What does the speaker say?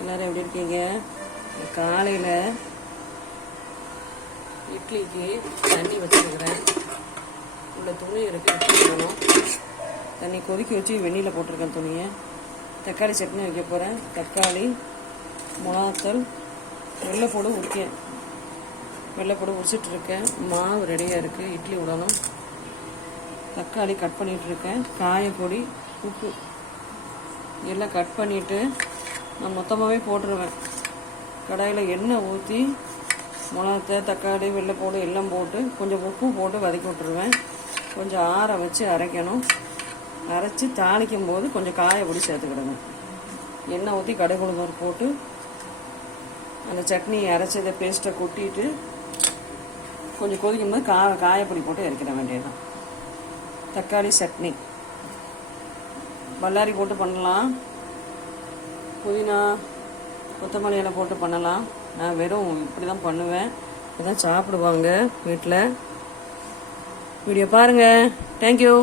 எல்லோரும் எப்படி இருக்கீங்க? காலையில் இட்லிக்கு தண்ணி வச்சுருக்கிறேன். உள்ள துணி இருக்குது, இட்லி போகணும். தண்ணி கொதிக்க வச்சு வெந்நியில் போட்டிருக்கேன் துணியை. தக்காளி சட்னி வைக்க போகிறேன். தக்காளி, மிளகாத்தூள், வெள்ளைப்பூடு உரிக்கேன். வெள்ளைப்பூடு உரிச்சிட்ருக்கேன். மாவு ரெடியாக இருக்குது, இட்லி விடணும். தக்காளி கட் பண்ணிகிட்ருக்கேன். காயப்பொடி, உப்பு எல்லாம் கட் பண்ணிவிட்டு நான் மொத்தமாகவே போட்டுருவேன். கடாயில் எண்ணெய் ஊற்றி மிளகாத்தை, தக்காளி, வெள்ளைப்பூடு எல்லாம் போட்டு கொஞ்சம் உப்பு போட்டு வதக்கி விட்டுருவேன். கொஞ்சம் ஆற வச்சு அரைக்கணும். அரைச்சி தாளிக்கும் போது கொஞ்சம் காயப்பொடி சேர்த்துக்கிடுங்க. எண்ணெய் ஊற்றி கடுகு உளுந்தூர் போட்டு அந்த சட்னி அரைச்சதை பேஸ்ட்டை கொட்டிட்டு கொஞ்சம் கொதிக்கும் போது காயப்பொடி போட்டு இறக்கிட வேண்டியதுதான். தக்காளி சட்னி பல்லாரி போட்டு பண்ணலாம், புதினா கொத்தமல்லி இலை போட்டு பண்ணலாம். நான் வெறும் இப்படி தான் பண்ணுவேன். இப்படி தான் சாப்பிடுவாங்க வீட்டில். வீடியோ பாருங்கள். தேங்க்யூ.